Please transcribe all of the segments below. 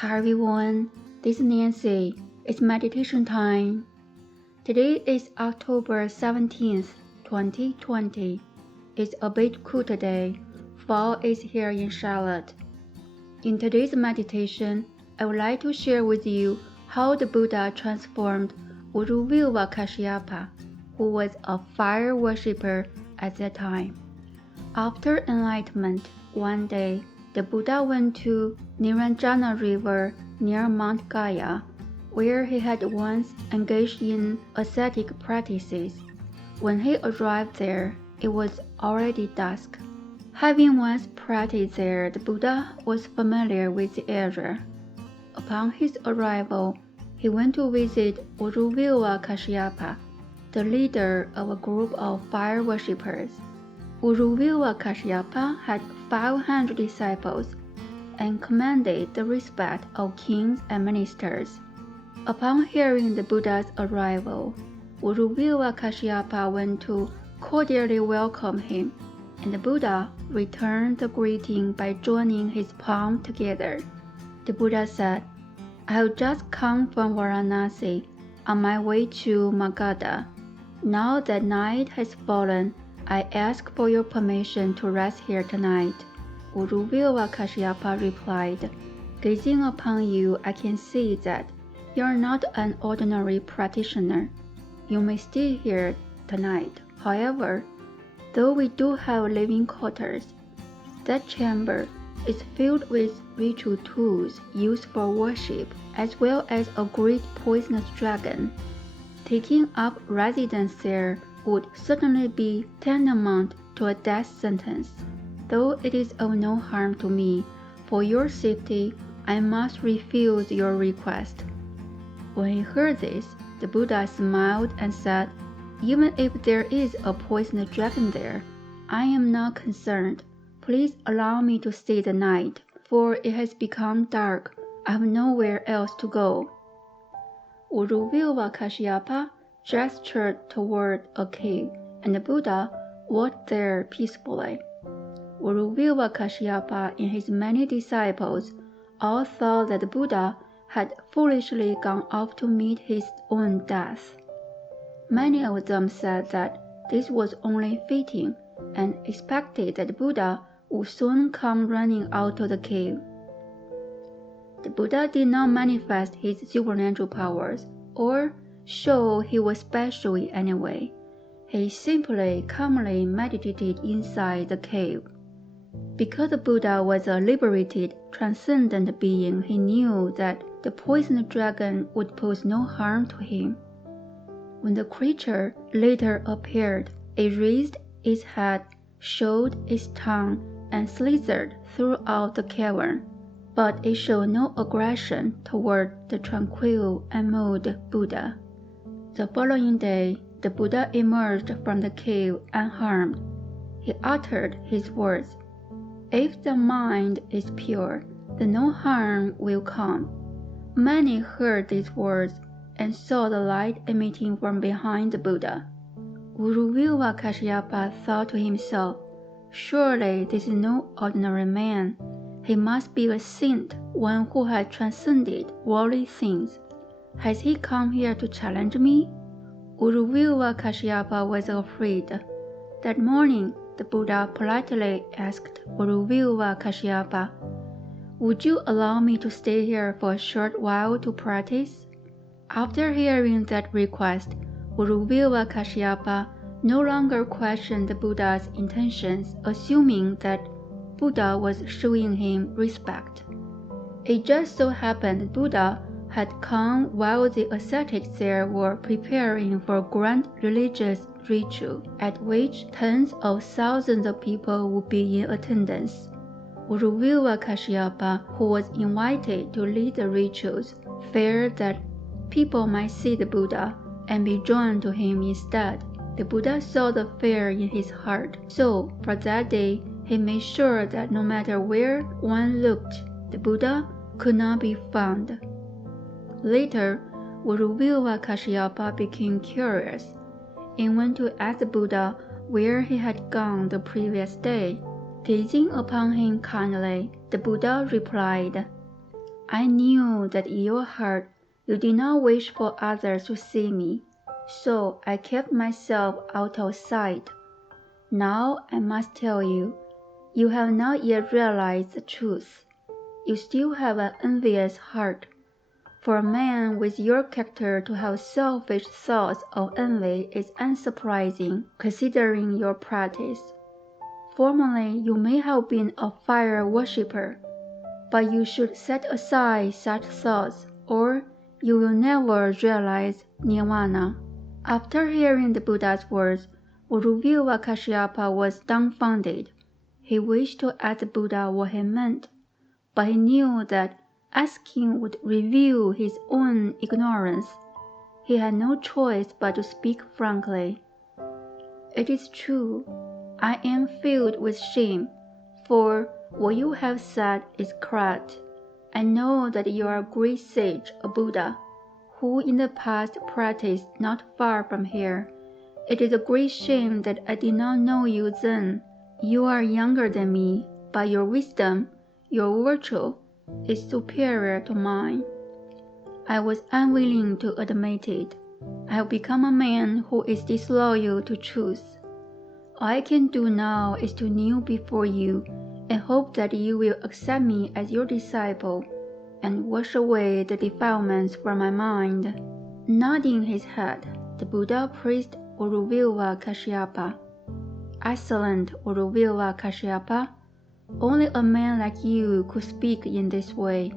Hi everyone, this is Nancy. It's meditation time. Today is October 17th, 2020. It's a bit cool today. Fall is here in Charlotte. In today's meditation, I would like to share with you how the Buddha transformed Uruvela Kashyapa, who was a fire worshipper at that time. After enlightenment, one day, the Buddha went to Niranjana River near Mount Gaya, where he had once engaged in ascetic practices. When he arrived there, it was already dusk. Having once practiced there, the Buddha was familiar with the area. Upon his arrival, he went to visit Uruvela Kashyapa, the leader of a group of fire worshippers. Uruvela Kashyapa had 500 disciples and commanded the respect of kings and ministers. Upon hearing the Buddha's arrival, Uruvela Kashyapa went to cordially welcome him, and the Buddha returned the greeting by joining his palms together. The Buddha said, "I have just come from Varanasi on my way to Magadha. Now that night has fallen, I ask for your permission to rest here tonight." Uruvela Kashyapa replied, "Gazing upon you, I can see that you are not an ordinary practitioner. You may stay here tonight. However, though we do have living quarters, that chamber is filled with ritual tools used for worship, as well as a great poisonous dragon. Taking up residence there would certainly be tantamount to a death sentence. Though it is of no harm to me, for your safety, I must refuse your request." When he heard this, the Buddha smiled and said, "Even if there is a poisonous dragon there, I am not concerned. Please allow me to stay the night, for it has become dark. I have nowhere else to go." Uruvela Kashyapa gestured toward a cave, and the Buddha walked there peacefully. Uruvela Kashyapa and his many disciples all thought that the Buddha had foolishly gone off to meet his own death. Many of them said that this was only fitting, and expected that the Buddha would soon come running out of the cave. The Buddha did not manifest his supernatural powers, or show he was special in any way. He simply calmly meditated inside the cave. Because the Buddha was a liberated, transcendent being, he knew that the poisonous dragon would pose no harm to him. When the creature later appeared, it raised its head, showed its tongue, and slithered throughout the cavern, but it showed no aggression toward the tranquil and mild Buddha. The following day, the Buddha emerged from the cave unharmed. He uttered his words, "If the mind is pure, then no harm will come." Many heard these words and saw the light emitting from behind the Buddha. Uruvela Kashyapa thought to himself, "Surely this is no ordinary man. He must be a saint, one who has transcended worldly things. Has he come here to challenge me?" Uruvela Kashyapa was afraid. That morning, the Buddha politely asked Uruvela Kashyapa, "Would you allow me to stay here for a short while to practice?" After hearing that request, Uruvela Kashyapa no longer questioned the Buddha's intentions, assuming that Buddha was showing him respect. It just so happened that Buddha had come while the ascetics there were preparing for a grand religious ritual, at which tens of thousands of people would be in attendance. Uruvela Kashyapa, who was invited to lead the rituals, feared that people might see the Buddha and be drawn to him instead. The Buddha saw the fear in his heart, so for that day he made sure that no matter where one looked, the Buddha could not be found. Later, Uruvela Kashyapa became curious and went to ask the Buddha where he had gone the previous day. Gazing upon him kindly, the Buddha replied, I knew that in your heart you did not wish for others to see me, so I kept myself out of sight. Now I must tell you, you have not yet realized the truth. You still have an envious heart. For a man with your character to have selfish thoughts of envy is unsurprising, considering your practice. Formerly you may have been a fire worshipper, but you should set aside such thoughts, or you will never realize nirvana. After hearing the Buddha's words, Uruvela Kashyapa was dumbfounded. He wished to ask the Buddha what he meant, but he knew that asking would reveal his own ignorance. He had no choice but to speak frankly. It is true, I am filled with shame, for what you have said is correct. I know that you are a great sage, a Buddha, who in the past practiced not far from here. It is a great shame that I did not know you then. You are younger than me, but your wisdom, your virtue, is superior to mine. I was unwilling to admit it. I have become a man who is disloyal to truth. All I can do now is to kneel before you and hope that you will accept me as your disciple and wash away the defilements from my mind. Nodding his head, the Buddha praised Uruvela Kashyapa. Excellent Uruvela Kashyapa, only a man like you could speak in this way.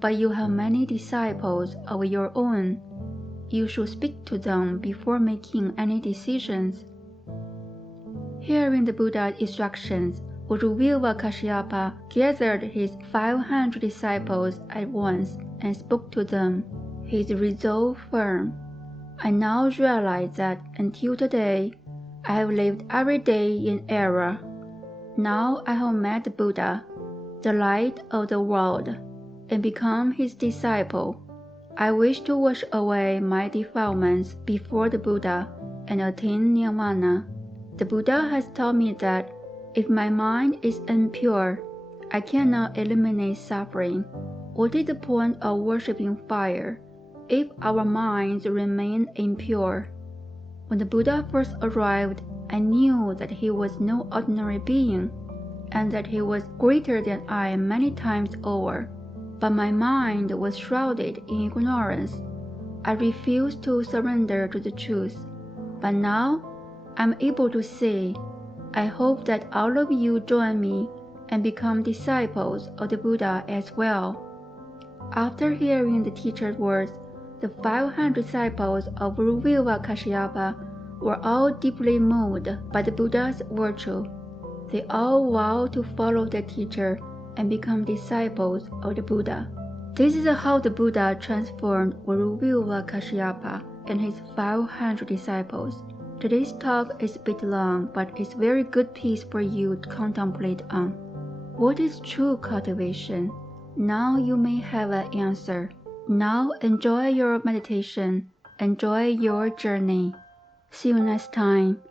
But you have many disciples of your own. You should speak to them before making any decisions. Hearing the Buddha's instructions, Uruvela Kashyapa gathered his 500 disciples at once and spoke to them, his resolve firm. I now realize that until today, I have lived every day in error. Now I have met the Buddha, the light of the world, and become his disciple. I wish to wash away my defilements before the Buddha and attain nirvana. The Buddha has taught me that if my mind is impure, I cannot eliminate suffering. What is the point of worshipping fire if our minds remain impure? When the Buddha first arrived, I knew that he was no ordinary being, and that he was greater than I many times over. But my mind was shrouded in ignorance. I refused to surrender to the truth. But now I'm able to see. I hope that all of you join me and become disciples of the Buddha as well. After hearing the teacher's words, the 500 disciples of Uruvela Kashyapa were all deeply moved by the Buddha's virtue. They all vowed to follow the teacher and become disciples of the Buddha. This is how the Buddha transformed Uruvela Kashyapa and his 500 disciples. Today's talk is a bit long, but it's a very good piece for you to contemplate on. What is true cultivation? Now you may have an answer. Now enjoy your meditation. Enjoy your journey. See you next time.